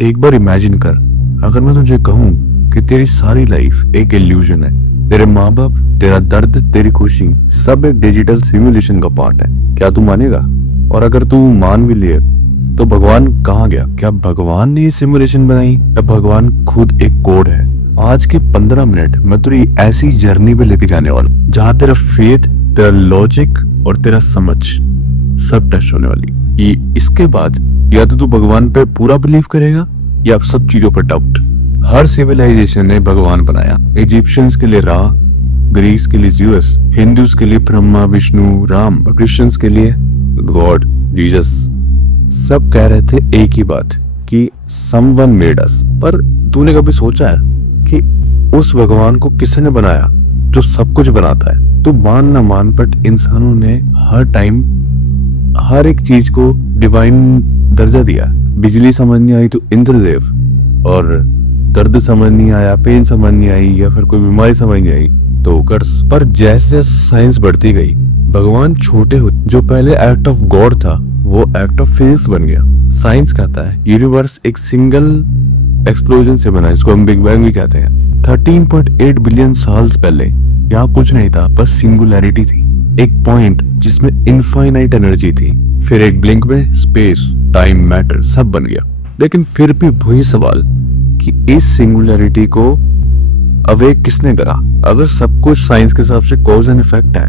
एक बार इमेजिन कर, अगर मैं तुझे कहूं कि तेरी सारी लाइफ एक इल्यूजन है, तेरे माँ बाप, तेरा दर्द, तेरी खुशी सब एक डिजिटल सिमुलेशन का पार्ट है, क्या तू मानेगा? और अगर तू मान भी लिए तो भगवान कहाँ गया? क्या भगवान ने ये सिमुलेशन बनाई या भगवान खुद एक कोड है? आज के 15 मिनट मैं तुझे ऐसी जर्नी पे लेके जाने वाला हूं, जहाँ तेरा फेथ, तेरा लॉजिक और तेरा समझ सब टच होने वाली। ये इसके बाद या तो तू भगवान पे पूरा बिलीव करेगा या सब चीजों पर डाउट। हर सिविलाइजेशन ने भगवान बनाया। इजिप्शियंस के लिए रा, ग्रीस के लिए ज़्यूस, हिंदूज के लिए ब्रह्मा, विष्णु, राम और क्रिश्चियंस के लिए गॉड जीसस। सब कह रहे थे एक ही बात कि समवन मेड अस। पर तूने कभी सोचा है कि उस भगवान को किसने बनाया जो सब कुछ बनाता है? तू मान ना मान, बट इंसानों ने हर टाइम हर एक चीज को डिवाइन दर्जा दिया। बिजली समझ नहीं आई तो इंद्रदेव, और दर्द समझ नहीं आया, पेन समझ नहीं आई या फिर कोई बीमारी समझ नहीं आई तो कर्स। पर जैसे जैसे साइंस बढ़ती गई, भगवान छोटे हो, जो पहले एक्ट ऑफ गॉड था वो एक्ट ऑफ फिजिक्स बन गया। साइंस कहता है यूनिवर्स एक सिंगल एक्सप्लोजन से बना, इसको हम बिग बैंग भी कहते हैं। 13.8 बिलियन साल पहले यहाँ कुछ नहीं था, बस सिंगुलैरिटी थी, एक पॉइंट जिसमें इनफाइनाइट एनर्जी थी। फिर एक ब्लिंक में स्पेस, टाइम, मैटर सब बन गया। लेकिन फिर भी वही सवाल कि इस सिंगुलैरिटी को अवेक किसने करा? अगर सब कुछ साइंस के हिसाब से कॉज एंड इफेक्ट है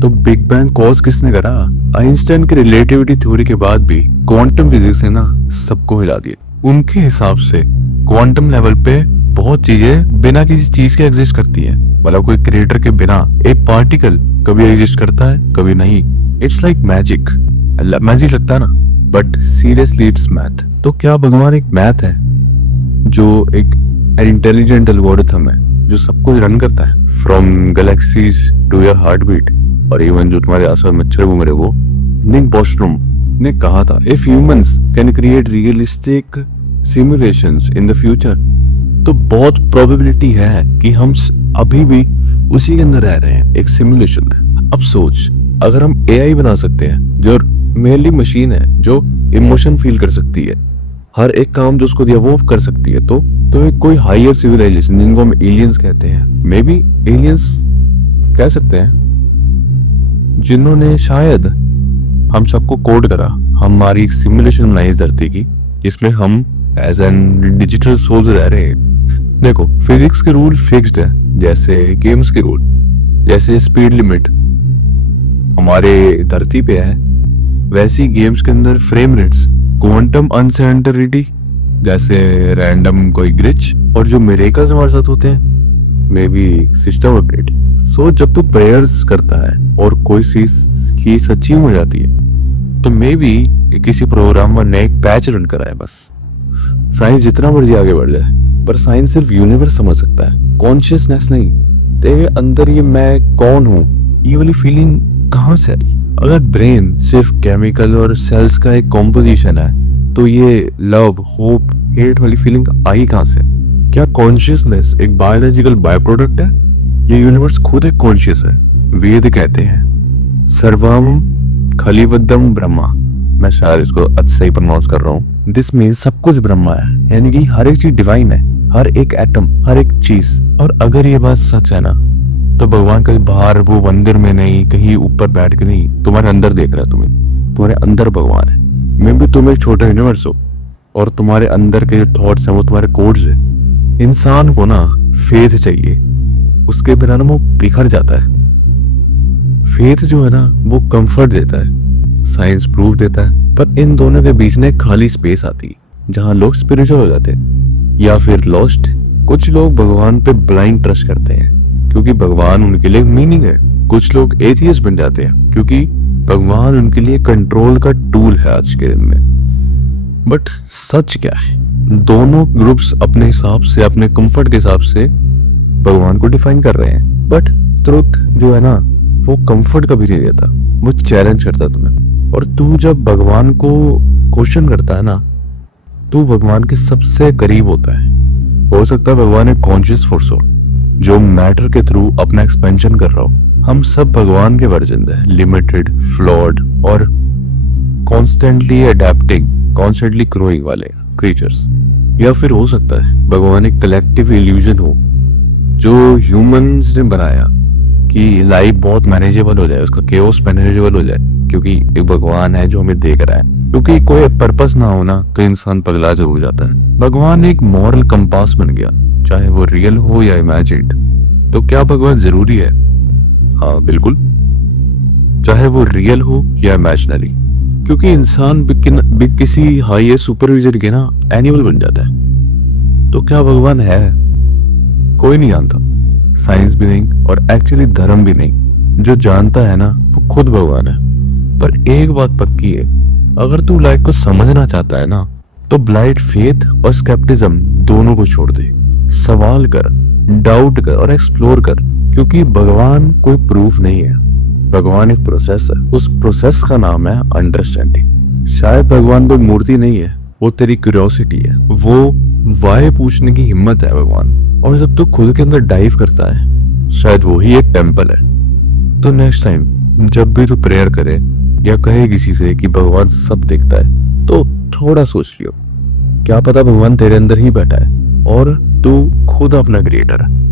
तो बिग बैंग कॉज किसने करा? आइंस्टाइन के रिलेटिविटी थ्योरी के बाद भी क्वांटम फिजिक्स ने ना सबको हिला दिया। उनके हिसाब से क्वांटम लेवल पे बहुत चीजें बिना किसी चीज के एग्जिस्ट करती है। मतलब कोई क्रिएटर के बिना एक पार्टिकल कभी एग्जिस्ट करता है, कभी नहीं। It's like magic. मैजिक लगता है ना, बट सीरियसली इट्स मैथ। तो क्या भगवान एक मैथ है जो एक इंटेलिजेंट एल्गोरिथम है जो सब कुछ रन करता है, from galaxies to your heart beat, और इवन जो तुम्हारे आसपास मच्छर घूम रहे वो? निक बॉस्ट्रोम ने कहा था if humans can create realistic simulations in the future, तो बहुत प्रोबेबिलिटी है कि हम अभी भी उसी के अंदर रह रहे हैं, एक सिमुलेशन है। अब सोच, अगर हम एआई बना सकते हैं जो मेनली मशीन है, जो इमोशन फील कर सकती है, हर एक काम जो उसको दिया वो कर सकती है, तो एक कोई हायर सिविलाइजेशन जिनको हम एलियंस कहते हैं, मे बी एलियंस कह सकते हैं, जिन्होंने शायद हम सबको कोड करा, हमारी एक सिमुलेशन बनाई इस धरती की, जिसमें हम एज एन डिजिटल सोल्स रह रहे हैं। देखो, फिजिक्स के रूल फिक्स्ड है, जैसे गेम्स के रूल, जैसे स्पीड लिमिट हमारे धरती पे है, वैसी गेम्स के अंदर फ्रेम रेट्स, क्वांटम अनसर्टेनिटी जैसे रैंडम कोई ग्लिच, और जो मिरेकल्स हमारे साथ होते हैं मे बी सिस्टम अपडेट। सो जब तू प्रेयर्स करता है और कोई चीज की सच्ची हो जाती है तो मे बी किसी प्रोग्रामर ने एक पैच रन करा है। बस साइंस जितना मर्जी आगे बढ़ जाए, पर साइंस सिर्फ यूनिवर्स समझ सकता है, कॉन्शियसनेस नहीं। तेरे अंदर ये मैं कौन हूँ, ये वाली फीलिंग कहाँ से आई? अगर ब्रेन सिर्फ केमिकल और सेल्स का एक कॉम्पोजिशन है तो ये लव, होप, हेट वाली फीलिंग आई कहाँ से? क्या कॉन्शियसनेस एक बायोलॉजिकल बाय प्रोडक्ट है? ये यूनिवर्स खुद एक कॉन्शियस है। वेद कहते हैं सर्वम खलिवद्दम ब्रह्मा, मैं शायद इसको अच्छा ही प्रोनाउंस कर रहा हूँ। दिस मीन्स सब कुछ ब्रह्मा है, यानी कि हर एक चीज डिवाइन है, हर एक एटम, हर एक चीज। और अगर ये बात सच है ना, तो भगवान कहीं बाहर वो मंदिर में नहीं, कहीं ऊपर बैठ के नहीं, तुम्हारे अंदर देख रहा है तुम्हें, तुम्हारे अंदर भगवान है। मे भी तुम एक छोटा यूनिवर्स हो और तुम्हारे अंदर के जो थॉट्स हैं वो तुम्हारे कोड्स है। इंसान को ना फेथ चाहिए, उसके बिना ना वो बिखर जाता है। फेथ जो है ना वो कंफर्ट देता है, साइंस प्रूफ देता है, पर इन दोनों के बीच में खाली स्पेस आती है जहां लोग स्पिरिचुअल हो जाते हैं या फिर लॉस्ट। कुछ लोग भगवान पे ब्लाइंड ट्रस्ट करते हैं क्योंकि भगवान उनके लिए मीनिंग है। कुछ लोग एथियस्ट बन जाते हैं क्योंकि भगवान उनके लिए कंट्रोल का टूल है आज के दिन में। बट सच क्या है? दोनों ग्रुप्स अपने हिसाब से, अपने कंफर्ट के हिसाब से भगवान को डिफाइन कर रहे हैं, बट ट्रुथ जो है ना वो कंफर्ट कभी नहीं देता, वो चैलेंज करता है तुम्हें। और तू जब भगवान को क्वेश्चन करता है ना, तू भगवान के सबसे करीब होता है। हो सकता है भगवान एक कॉन्शियस फोर्स हो जो मैटर के थ्रू अपना एक्सपेंशन कर रहा हो। हम सब भगवान के वर्जन है, लिमिटेड, फ्लॉड और कॉन्स्टेंटली अडेप्टिंग, कॉन्स्टेंटली ग्रोइंग वाले क्रीचर्स। या फिर हो सकता है भगवान एक कलेक्टिव इल्यूजन हो जो ह्यूमंस ने बनाया कि लाइफ बहुत मैनेजेबल हो जाए, उसका केओस मैनेजेबल हो जाए, क्योंकि एक भगवान है जो हमें देख रहा है। क्योंकि कोई पर्पस ना होना तो इंसान पगला जरूर जाता है। भगवान एक मॉरल कंपास बन गया, चाहे वो रियल हो या इमेजिन्ड। तो क्या भगवान जरूरी है? हाँ बिल्कुल, चाहे वो रियल हो या इमेजिनरी, क्योंकि इंसान भी किसी हाईएस्ट सुपरविजन के ना एनिमल बन जाता है। तो क्या भगवान है? कोई नहीं जानता, साइंस भी नहीं और एक्चुअली धर्म भी नहीं। जो जानता है ना वो खुद भगवान है। पर एक बात पक्की है, अगर तू लाइफ को समझना चाहता है ना तो ब्लाइंड फेथ और स्केप्टिज्म दोनों को छोड़ दे। सवाल कर, डाउट कर और एक्सप्लोर कर, क्योंकि भगवान कोई प्रूफ नहीं है, भगवान एक प्रोसेस है। उस प्रोसेस का नाम है अंडरस्टैंडिंग। शायद भगवान कोई मूर्ति नहीं है, वो तेरी क्यूरियोसिटी है, वो वाय पूछने की हिम्मत है भगवान। और जब तू खुद के अंदर डाइव करता है, शायद वही एक टेम्पल है। तो नेक्स्ट टाइम जब भी तू प्रेयर करे या कहे किसी से कि भगवान सब देखता है, तो थोड़ा सोच लियो, क्या पता भगवान तेरे अंदर ही बैठा है और तू खुद अपना क्रिएटर है।